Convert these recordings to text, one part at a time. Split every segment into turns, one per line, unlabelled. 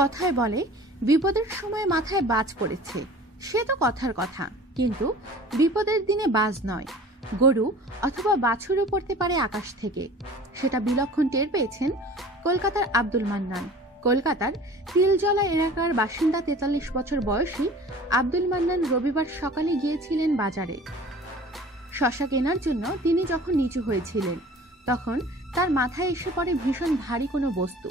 কথায় বলে, বিপদের সময় মাথায় বাজ পড়েছে। সে তো কথার কথা, কিন্তু বিপদের দিনে বাজ নয়। গরু অথবা বাছুরও পড়তে পারে আকাশ থেকে। সেটা বিলক্ষণ টের পেয়েছেন কলকাতার আব্দুল মান্নান। কলকাতার তিলজলা এলাকার বাসিন্দা তেতাল্লিশ বছর বয়সী আব্দুল মান্নান রবিবার সকালে গিয়েছিলেন বাজারে। শশা কেনার জন্য তিনি যখন নিচু হয়েছিলেন, তখন তার মাথায় এসে পড়ে ভীষণ ভারী কোনো বস্তু।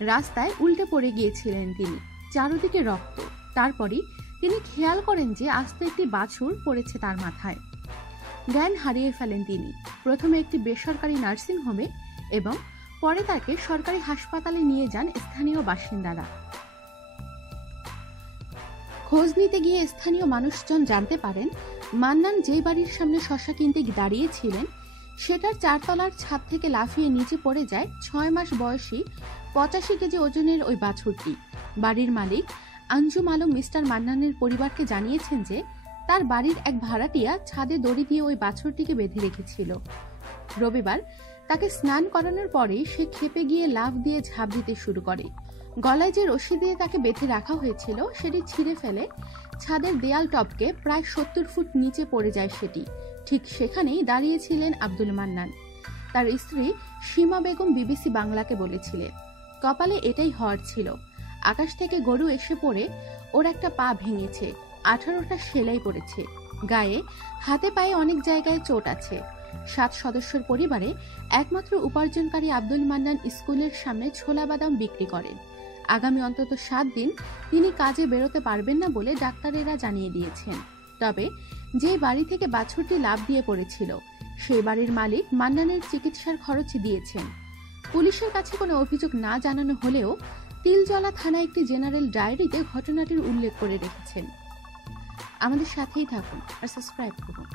রাস্তায় উল্টে পড়ে গিয়েছিলেন তিনি। চারদিকে রক্ত। তারপরই তিনি খেয়াল করেন যে আস্ত একটি বাছুর পড়েছে তার মাথায়। জ্ঞান হারিয়ে ফেলেন তিনি। প্রথমে একটি বেসরকারি নার্সিং হোমে এবং পরে তাকে সরকারি হাসপাতালে নিয়ে যান স্থানীয় বাসিন্দারা। খোঁজ নিতে গিয়ে স্থানীয় মানুষজন জানতে পারেন, মান্নান যেই বাড়ির সামনে শশা কিনতে দাঁড়িয়েছিলেন সেটার চারতলার ছাদ থেকে লাফিয়ে নিচে পড়ে যায় ছয় মাস বয়সী পঁচাশি কেজি ওজনের ওই বাছুরটি। বাড়ির মালিক আঞ্জুম আলম মিস্টার মান্নানের পরিবারকে জানিয়েছেন যে, তার বাড়ির এক ভাড়াটিয়া ছাদে দড়ি দিয়ে ওই বাছুরটিকে বেঁধে রেখেছিল। রবিবার তাকে স্নান করানোর পরে সে খেপে গিয়ে লাফ দিয়ে ঝাঁপ দিতে শুরু করে। গলায় যে রশি দিয়ে তাকে বেঁধে রাখা হয়েছিল, সেটি ছিঁড়ে ফেলে ছাদের দেয়াল টপকে প্রায় সত্তর ফুট নিচে পড়ে যায় সেটি। ঠিক সেখানেই দাঁড়িয়েছিলেন আব্দুল মান্নান। তার স্ত্রী সীমা বেগম বিবিসি বাংলাকে বলেছিলেন কপালে এটাই হওয়ার ছিল। আকাশ থেকে গরু এসে পড়ে, ওর একটা পা ভেঙেছে, আঠারোটা সেলাই পড়েছে, গায়ে, হাতে পায়ে অনেক জায়গায় চোট আছে। সাত সদস্যের পরিবারে একমাত্র উপার্জনকারী আব্দুল মান্নান স্কুলের সামনে ছোলা বাদাম বিক্রি করেন। আগামী অন্তত সাত দিন তিনি কাজে বেরোতে পারবেন না বলে ডাক্তারেরা জানিয়ে দিয়েছেন। তবে যে বাড়ি থেকে বাছুরটি লাভ দিয়ে পড়েছিল সেই বাড়ির মালিক মান্নানের চিকিৎসার খরচ দিয়েছেন। পুলিশের কাছে কোনো অভিযোগ না জানানো হলেও তিলজলা থানা একটি জেনারেল ডায়েরিতে ঘটনাটির উল্লেখ করে রেখেছেন। আমাদের সাথেই থাকুন আর সাবস্ক্রাইব করুন।